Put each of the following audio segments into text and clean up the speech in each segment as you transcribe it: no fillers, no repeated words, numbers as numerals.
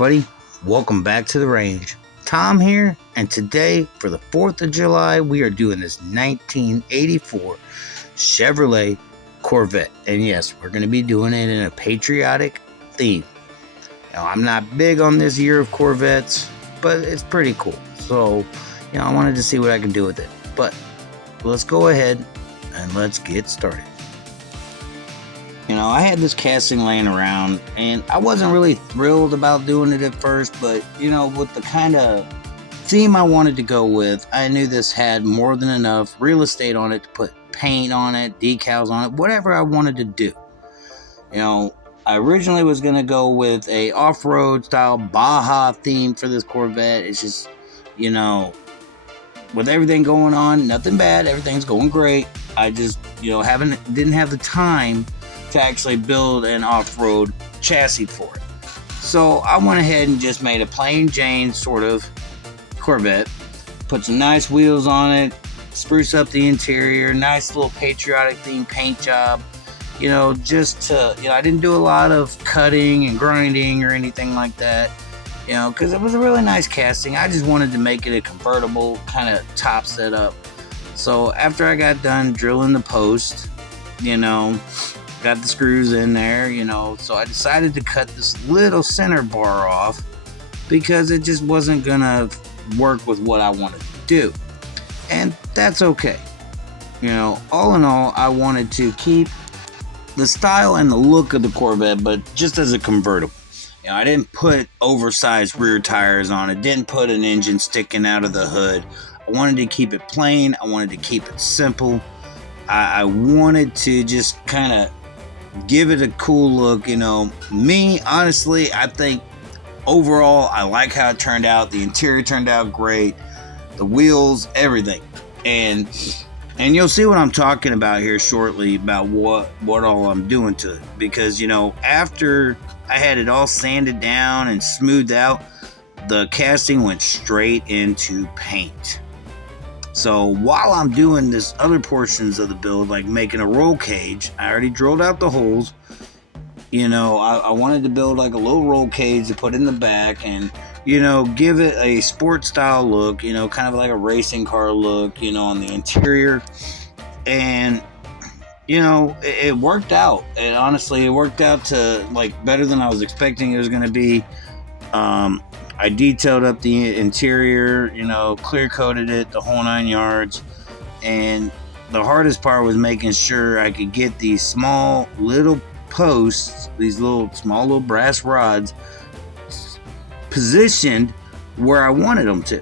everybody, welcome back to the range. Tom here, and today for the 4th of July we are doing this 1984 Chevrolet Corvette. And yes, we're going to be doing it in a patriotic theme. Now, I'm not big on this year of Corvettes, but it's pretty cool. So, I wanted to see what I can do with it. But let's go ahead and let's get started. I had this casting laying around, and I wasn't really thrilled about doing it at first, but, with the kind of theme I wanted to go with, I knew this had more than enough real estate on it to put paint on it, decals on it, whatever I wanted to do. I originally was going to go with a off-road style Baja theme for this Corvette. It's just, with everything going on, nothing bad, everything's going great. I just, didn't have the time to actually build an off-road chassis for it. So I went ahead and just made a plain Jane sort of Corvette, put some nice wheels on it, spruce up the interior, nice little patriotic themed paint job, just to, I didn't do a lot of cutting and grinding or anything like that, because it was a really nice casting. I just wanted to make it a convertible kind of top setup. So after I got done drilling the post, got the screws in there, so I decided to cut this little center bar off because it just wasn't gonna work with what I wanted to do. And that's okay. All in all, I wanted to keep the style and the look of the Corvette, but just as a convertible. I didn't put oversized rear tires on it, didn't put an engine sticking out of the hood. I wanted to keep it plain, I wanted to keep it simple. I wanted to just kind of give it a cool look. Me, honestly, I think overall I like how it turned out. The interior turned out great, the wheels, everything, and you'll see what I'm talking about here shortly about what all I'm doing to it, because after I had it all sanded down and smoothed out, the casting went straight into paint. So while I'm doing this other portions of the build, like making a roll cage, I already drilled out the holes. I wanted to build like a little roll cage to put in the back and, give it a sport style look, kind of like a racing car look, on the interior. And, it worked out. And honestly, it worked out to like better than I was expecting it was going to be. I detailed up the interior, clear coated it, the whole 9 yards. And the hardest part was making sure I could get these small little posts, these small little brass rods, positioned where I wanted them to.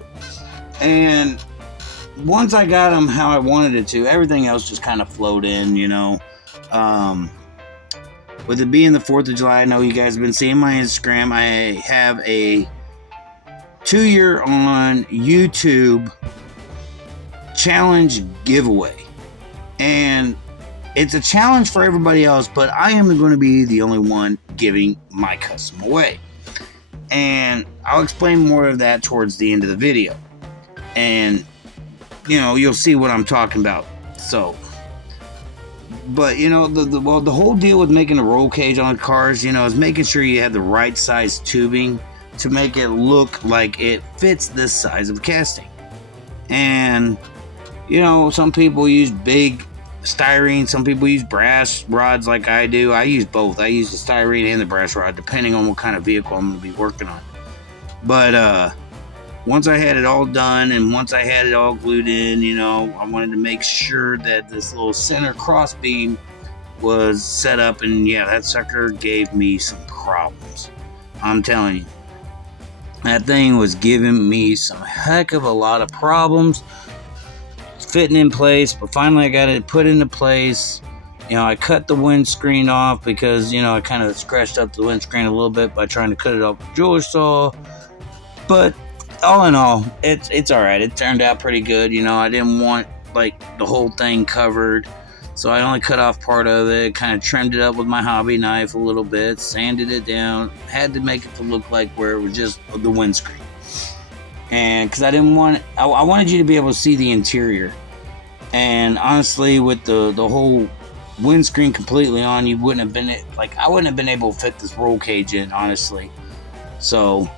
And once I got them how I wanted it to, everything else just kind of flowed in, With it being the 4th of July, I know you guys have been seeing my Instagram. I have a 2-year on YouTube challenge giveaway, and it's a challenge for everybody else, but I am going to be the only one giving my custom away, and I'll explain more of that towards the end of the video, and you'll see what I'm talking about. So, but the whole deal with making a roll cage on the cars, is making sure you have the right size tubing to make it look like it fits this size of casting. And some people use big styrene, some people use brass rods like I do. I use both. I use the styrene and the brass rod depending on what kind of vehicle I'm going to be working on. But once I had it all done and once I had it all glued in, I wanted to make sure that this little center cross beam was set up, and yeah, that sucker gave me some problems. I'm telling you, that thing was giving me some heck of a lot of problems fitting in place, but finally I got it put into place. I cut the windscreen off because, I kind of scratched up the windscreen a little bit by trying to cut it off with a jeweler saw. But all in all, it's all right. It turned out pretty good. I didn't want like the whole thing covered, so I only cut off part of it, kind of trimmed it up with my hobby knife a little bit, sanded it down, had to make it to look like where it was just the windscreen. And because I didn't want, I wanted you to be able to see the interior. And honestly, with the whole windscreen completely on, you wouldn't have been, I wouldn't have been able to fit this roll cage in, honestly. So,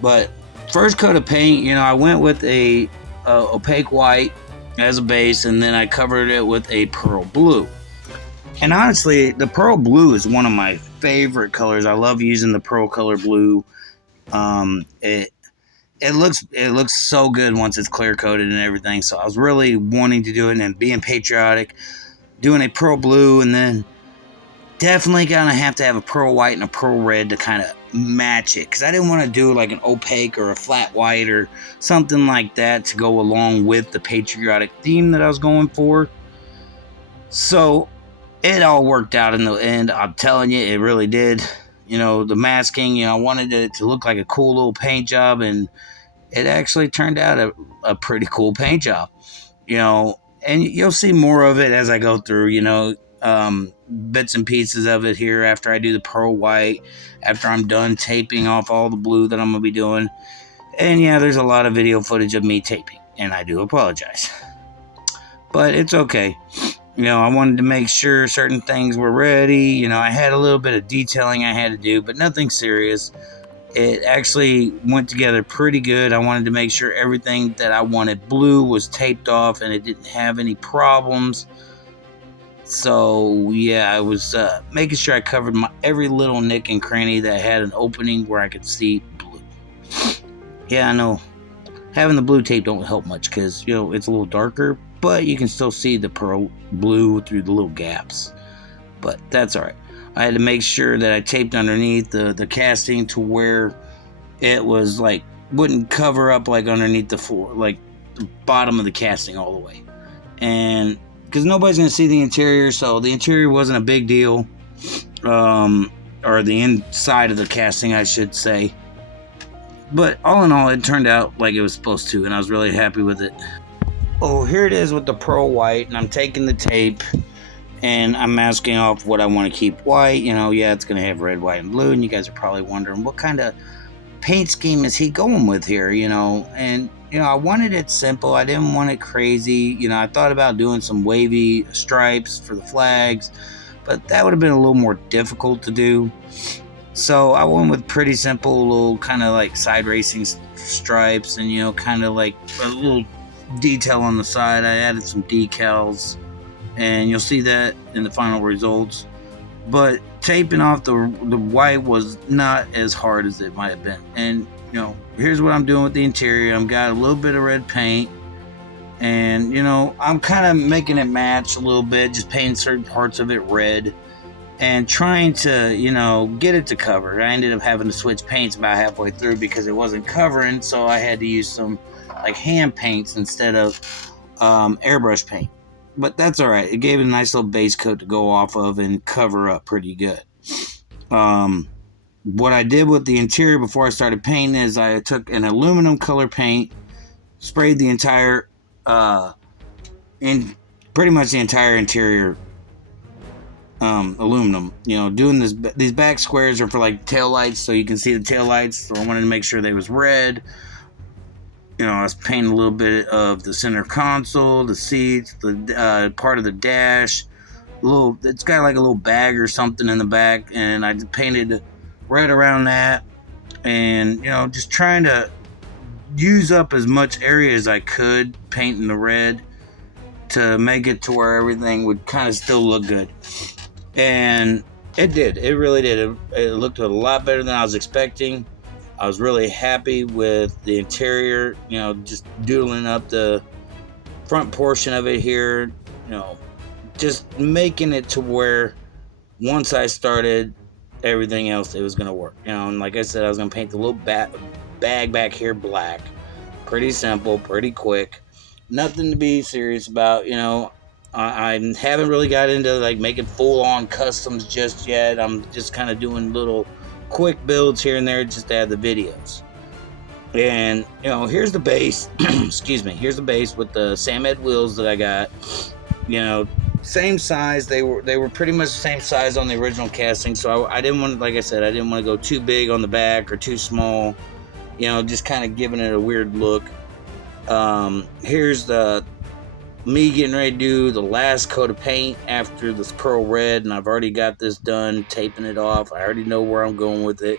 but first coat of paint, you know, I went with a opaque white as a base, and then I covered it with a pearl blue. And honestly, the pearl blue is one of my favorite colors. I love using the pearl color blue. It looks so good once it's clear coated and everything. So I was really wanting to do it and being patriotic, doing a pearl blue, and then definitely gonna have to have a pearl white and a pearl red to kind of match it, because I didn't want to do like an opaque or a flat white or something like that to go along with the patriotic theme that I was going for. So it all worked out in the end. I'm telling you, it really did. You know, the masking, you know, I wanted it to look like a cool little paint job, and it actually turned out a pretty cool paint job. You know, and you'll see more of it as I go through, you know, bits and pieces of it here after I do the pearl white, after I'm done taping off all the blue that I'm going to be doing. And yeah, there's a lot of video footage of me taping, and I do apologize. But it's okay. You know, I wanted to make sure certain things were ready. You know, I had a little bit of detailing I had to do, but nothing serious. It actually went together pretty good. I wanted to make sure everything that I wanted blue was taped off and it didn't have any problems. So yeah, I was making sure I covered every little nick and cranny that had an opening where I could see blue. Yeah, I know having the blue tape don't help much because, you know, it's a little darker, but you can still see the pearl blue through the little gaps. But that's all right. I had to make sure that I taped underneath the casting to where it was like wouldn't cover up like underneath the floor, like the bottom of the casting all the way. And because nobody's going to see the interior, so the interior wasn't a big deal. Or the inside of the casting, I should say. But all in all, it turned out like it was supposed to, and I was really happy with it. Oh, here it is with the pearl white, and I'm taking the tape and I'm masking off what I want to keep white. You know, yeah, it's going to have red, white, and blue, and you guys are probably wondering what kind of paint scheme is he going with here, you know. And, you know, I wanted it simple. I didn't want it crazy. You know, I thought about doing some wavy stripes for the flags, but that would have been a little more difficult to do. So I went with pretty simple, little kind of like side racing stripes, and, you know, kind of like a little detail on the side. I added some decals, and you'll see that in the final results. But taping off the white was not as hard as it might have been. And, you know, here's what I'm doing with the interior. I've got a little bit of red paint, and, you know, I'm kind of making it match a little bit, just painting certain parts of it red and trying to, you know, get it to cover. I ended up having to switch paints about halfway through because it wasn't covering, so I had to use some like hand paints instead of airbrush paint. But that's all right. It gave it a nice little base coat to go off of and cover up pretty good. What I did with the interior before I started painting is I took an aluminum color paint, sprayed the entire, pretty much the entire interior aluminum. You know, doing these back squares are for like tail lights, so you can see the tail lights. So I wanted to make sure they was red. You know, I was painting a little bit of the center console, the seats, the part of the dash. It's got like a little bag or something in the back, and I just painted right around that. And, you know, just trying to use up as much area as I could, painting the red to make it to where everything would kind of still look good. And it did. It really did. It looked a lot better than I was expecting. I was really happy with the interior, you know, just doodling up the front portion of it here, you know, just making it to where once I started everything else, it was going to work. You know, and like I said, I was going to paint the little bag back here black. Pretty simple, pretty quick. Nothing to be serious about, you know. I haven't really got into like making full-on customs just yet. I'm just kind of doing little quick builds here and there just to have the videos. And, you know, here's the base. Excuse me. Here's the base with the Samed wheels that I got. You know, same size. They were pretty much the same size on the original casting. So I didn't want, like I said, I didn't want to go too big on the back or too small. You know, just kind of giving it a weird look. Here's me getting ready to do the last coat of paint after this pearl red, and I've already got this done, taping it off. I already know where I'm going with it.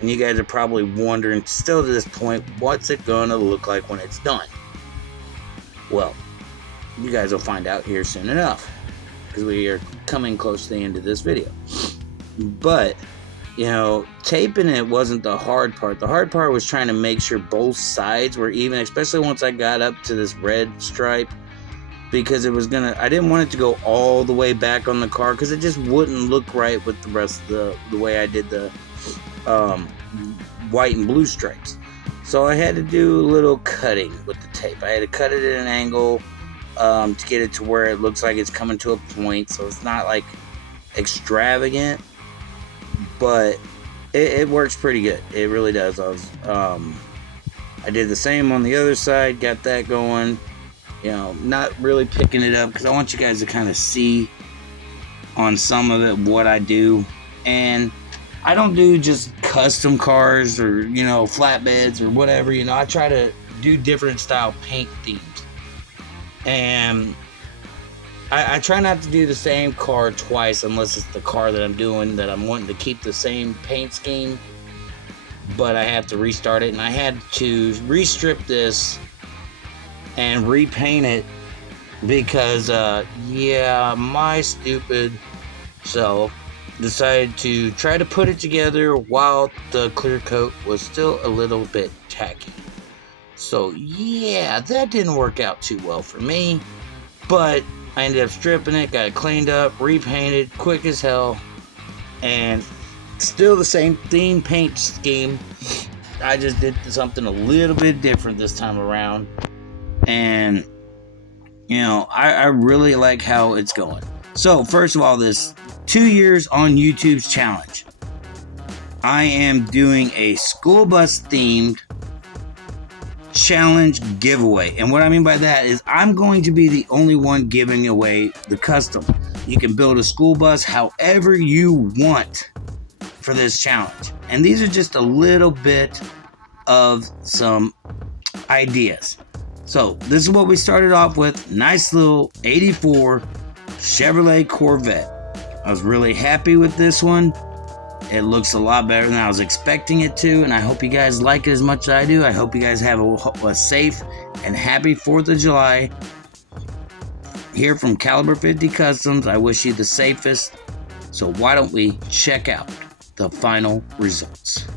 And you guys are probably wondering, still to this point, what's it going to look like when it's done? Well, you guys will find out here soon enough, because we are coming close to the end of this video. But, you know, taping it wasn't the hard part. The hard part was trying to make sure both sides were even, especially once I got up to this red stripe, because it was I didn't want it to go all the way back on the car, because it just wouldn't look right with the rest of the way I did the white and blue stripes. So I had to do a little cutting with the tape. I had to cut it at an angle to get it to where it looks like it's coming to a point, so it's not like extravagant, but it works pretty good. It really does. I did the same on the other side, got that going. You know, not really picking it up because I want you guys to kind of see on some of it what I do. And I don't do just custom cars or, you know, flatbeds or whatever. You know, I try to do different style paint themes. And I try not to do the same car twice unless it's the car that I'm doing, that I'm wanting to keep the same paint scheme. But I have to restart it. And I had to restrip this and repaint it because, yeah, my stupid self decided to try to put it together while the clear coat was still a little bit tacky. So yeah, that didn't work out too well for me, but I ended up stripping it, got it cleaned up, repainted, quick as hell, and still the same theme paint scheme. I just did something a little bit different this time around, and you know, I really like how it's going. So first of all, this 2 years on YouTube's challenge. I am doing a school bus themed challenge giveaway. And what I mean by that is I'm going to be the only one giving away the custom. You can build a school bus however you want for this challenge. And these are just a little bit of some ideas. So this is what we started off with. Nice little 84 Chevrolet Corvette. I was really happy with this one. It looks a lot better than I was expecting it to, and I hope you guys like it as much as I do. I hope you guys have a safe and happy 4th of July. Here from Caliber 50 Customs, I wish you the safest. So why don't we check out the final results.